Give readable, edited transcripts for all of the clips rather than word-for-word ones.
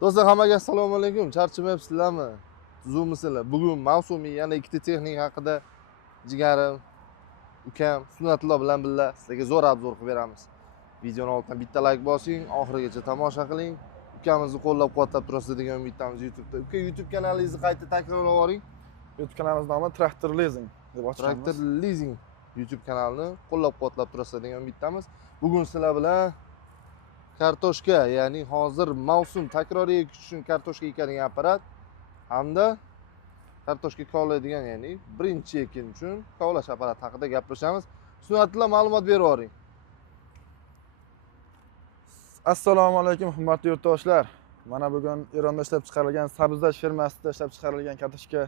Do'stlar, hammaga assalomu alaykum. Charchamayapsizlarmi? Tuzukmisizlar? Bugun mavsumiy yana ikkita texnika haqida jigarim, ukam Sunnatullo bilan birga sizlarga zo'r obzor qilib beramiz. Videoni oldidan bitta like bosing, oxirigacha tomosha qiling. Ukamizni qo'llab-quvvatlab turasiz degan umiddamiz YouTube'da. Uka, YouTube kanalingizni qayta takrorlab yuboring. YouTube kanalimiz nomi Traktor Leasing deb ochganmiz. Traktor Leasing YouTube kanalini qo'llab-quvvatlab turasiz degan umiddamiz. Bugun sizlar bilan kartoshka, ya'ni hozir mavsum takroriy ekish uchun kartoshka ekadigan apparat hamda kartoshka kovlaydigan, ya'ni birinchi ekin uchun kovlash apparati haqida gaplashamiz. Sunnatullo, ma'lumot berib yuboring. Assalomu alaykum hurmatli yurtdoshlar. Mana bugun Eronda ishlab chiqarilgan Sabzdash firmasida ishlab chiqarilgan kartoshka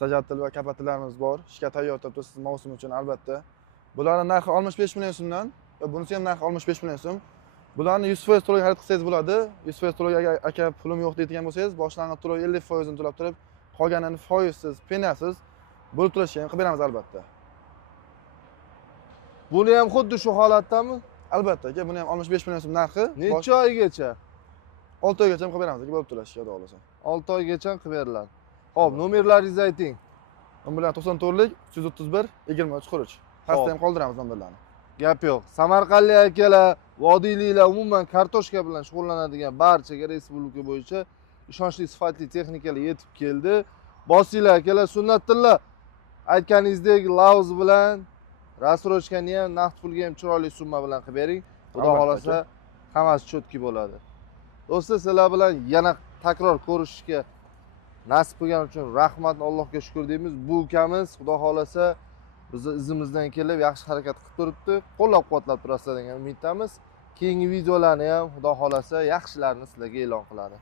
sajatil va kapatilarimiz bor. Ishga tayyor turibdi siz mavsum uchun albatta. Bularning narxi 65 million so'mdan va bunisi ham narxi 65 million so'm. Bularni 100% to'lov xarid qilsangiz bo'ladi. 100% to'lov aka pulim yo'q deydigan bo'lsangiz, boshlang'ich to'lov 50% ni to'lab turib, qolganini foizsiz, penasiz bo'lib turishni ham qilib beramiz albatta. Buni ham xuddi shu holatdami? Albatta aka, buni ham 65 million so'm narxi. Necha oygacha? 6 oygacha ham qilib beramiz aka, bo'lib turish, xudo xolasa. 6 oygacha qilib beriladi. Xo'p, nomerlaringizni ayting. Nomerlar 94lik 331 23 Xuruj. Pastda ham qoldiramiz nomerlarni. Gap yo'q. Samarqandlik akalar, vodiyliklar, umuman kartoshka bilan shug'ullanadigan barchaga respublika bo'yicha ishonchli sifatli texnikalar yetib keldi. Bosinglar akalar, Sunnatullo aytganingizdek lavz bilan rasrochkani ham naqd pulga ham chiroyli summa bilan qilib bering. Xudo xolasa hammasi chotki bo'ladi. Do'stlar, sizlar bilan yana takror ko'rishishga nasib qilgani uchun rahmat, Allohga shukr deymiz. Bu ukamiz xudo xolasa bizni izimizdan kelib yaxshi harakat qilib turibdi. Qo'llab-quvvatlab turasizlar degan umiddamiz. Keyingi videolarni ham xudo xolasa yaxshilarini sizlarga e'lon qiladi.